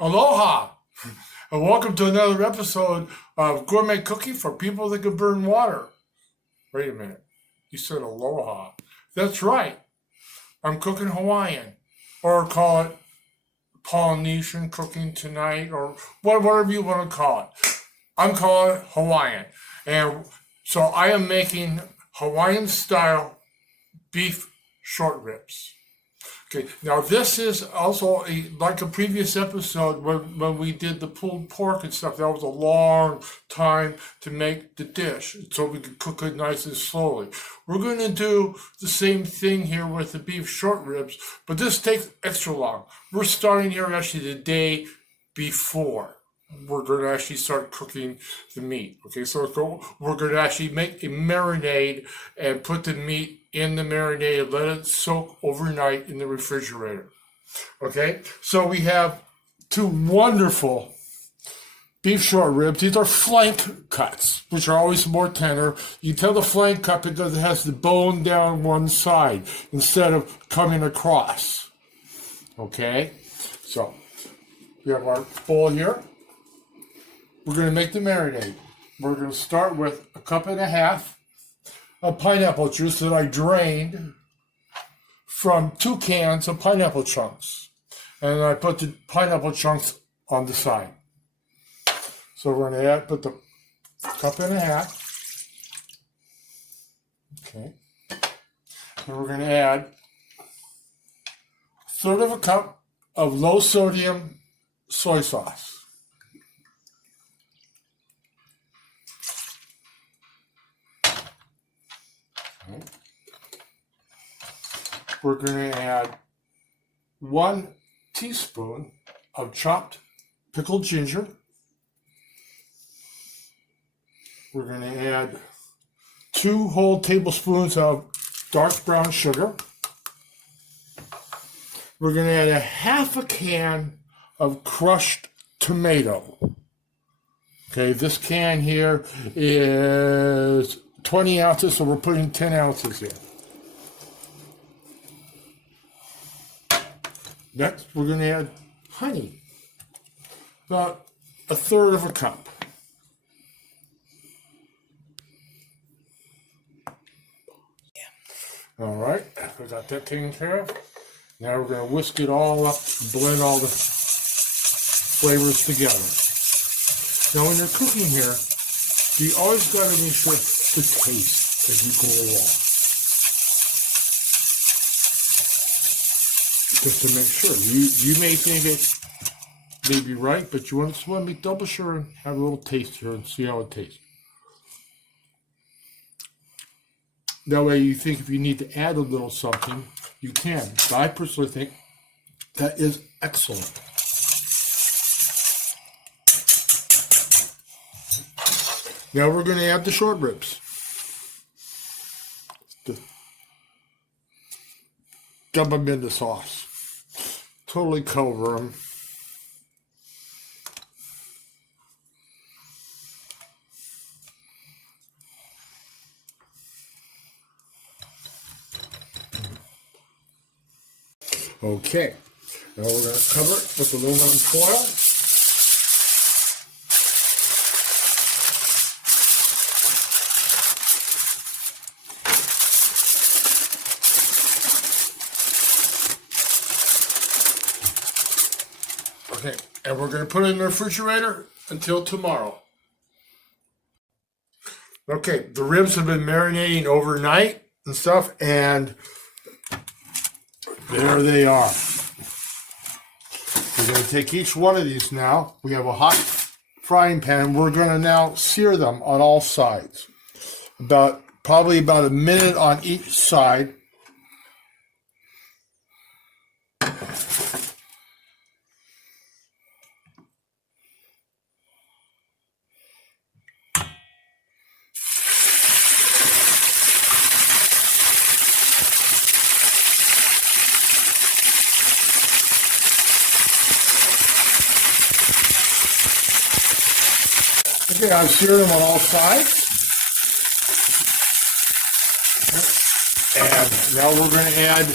Aloha, and welcome to another episode of Gourmet Cooking for People that can burn water. Wait a minute, you said aloha. That's right, I'm cooking Hawaiian, or call it Polynesian cooking tonight, or whatever you want to call it. I'm calling it Hawaiian. And so I am making Hawaiian style beef short ribs. Okay, now this is also like a previous episode when we did the pulled pork and stuff. That was a long time to make the dish, so we could cook it nice and slowly. We're going to do the same thing here with the beef short ribs, but this takes extra long. We're starting here actually the day before. We're going to actually start cooking the meat. Okay, so we're going to actually make a marinade and put the meat in the marinade and let it soak overnight in the refrigerator. Okay, so we have two wonderful beef short ribs. These are flank cuts, which are always more tender. You tell the flank cut because it has the bone down one side instead of coming across. Okay, so we have our bowl here. We're going to make the marinade. We're going to start with a cup and a half of pineapple juice that I drained from 2 cans of pineapple chunks. And I put the pineapple chunks on the side. So we're going to put the cup and a half. Okay. And we're going to add a third of a cup of low sodium soy sauce. We're going to add 1 teaspoon of chopped pickled ginger. We're going to add 2 whole tablespoons of dark brown sugar. We're going to add a half a can of crushed tomato. Okay, this can here is 20 ounces, so we're putting 10 ounces in. Next, we're going to add honey, about a third of a cup. All right, we got that taken care of. Now we're going to whisk it all up, blend all the flavors together. Now when you're cooking here, you always got to make sure to taste as you go along. Just to make sure. You may think it may be right, but you want to be double sure and have a little taste here and see how it tastes. That way you think if you need to add a little something, you can. But I personally think that is excellent. Now we're going to add the short ribs. Just dump them in the sauce. Totally cover them. Okay, now we're going to cover it with aluminum foil. Okay, and we're going to put it in the refrigerator until tomorrow. Okay, the ribs have been marinating overnight and stuff, and there they are. We're going to take each one of these now. We have a hot frying pan. We're going to now sear them on all sides. Probably about a minute on each side. Okay, I've seared them on all sides. And now we're going to add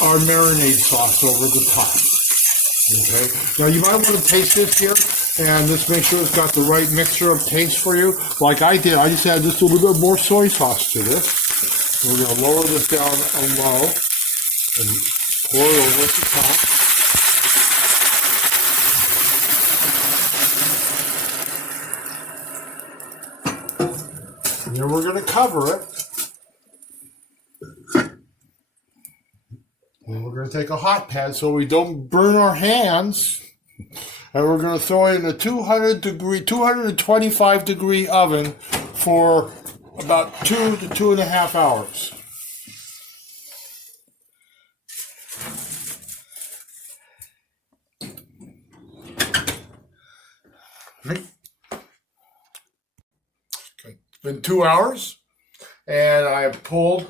our marinade sauce over the top. Okay. Now you might want to taste this here, and just make sure it's got the right mixture of taste for you. Like I did, I just added just a little bit more soy sauce to this. We're going to lower this down low and pour it over at the top. And then we're going to cover it. And we're going to take a hot pad so we don't burn our hands. And we're going to throw it in a 225 degree oven for about 2 to 2.5 hours. Okay. It's been 2 hours, and I have pulled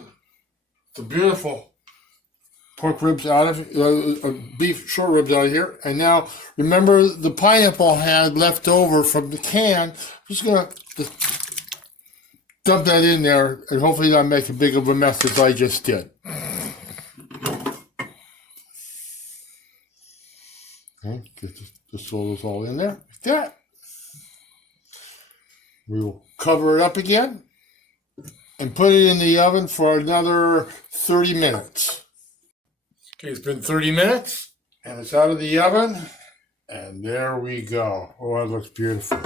the beautiful pork ribs out of beef short ribs out of here. And now, remember the pineapple I had left over from the can. I'm just going to dump that in there, and hopefully not make as big of a mess as I just did. Okay, just throw this all in there like that. We will cover it up again and put it in the oven for another 30 minutes. Okay, it's been 30 minutes, and it's out of the oven, and there we go. Oh, it looks beautiful.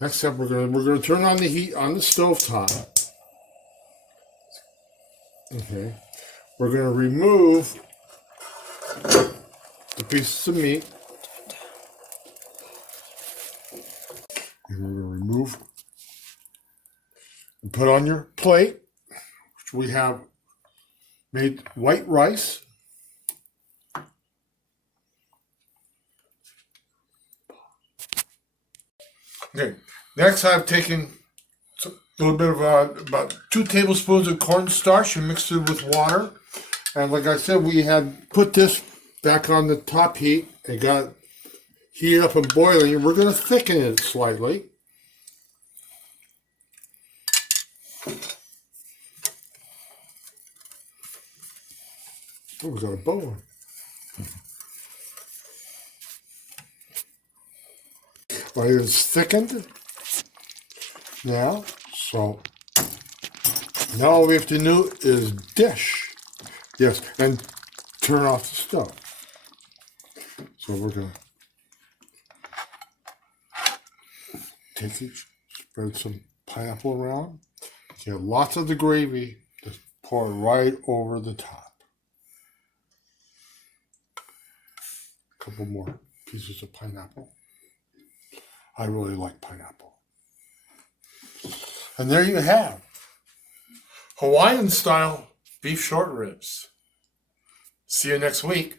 Next up, we're gonna turn on the heat on the stove top. Okay, we're gonna remove the pieces of meat, and we're gonna remove and put on your plate, which we have made white rice. Okay, next I've taken a little bit of about 2 tablespoons of cornstarch and mixed it with water. And like I said, we had put this back on the top heat and got it heated up and boiling. And we're going to thicken it slightly. Oh, we got a bow on. Well, it's thickened now, so now all we have to do is dish. Yes, and turn off the stove. So we're going to take it, spread some pineapple around, get lots of the gravy, just pour it right over the top. A couple more pieces of pineapple. I really like pineapple. And there you have Hawaiian style beef short ribs. See you next week.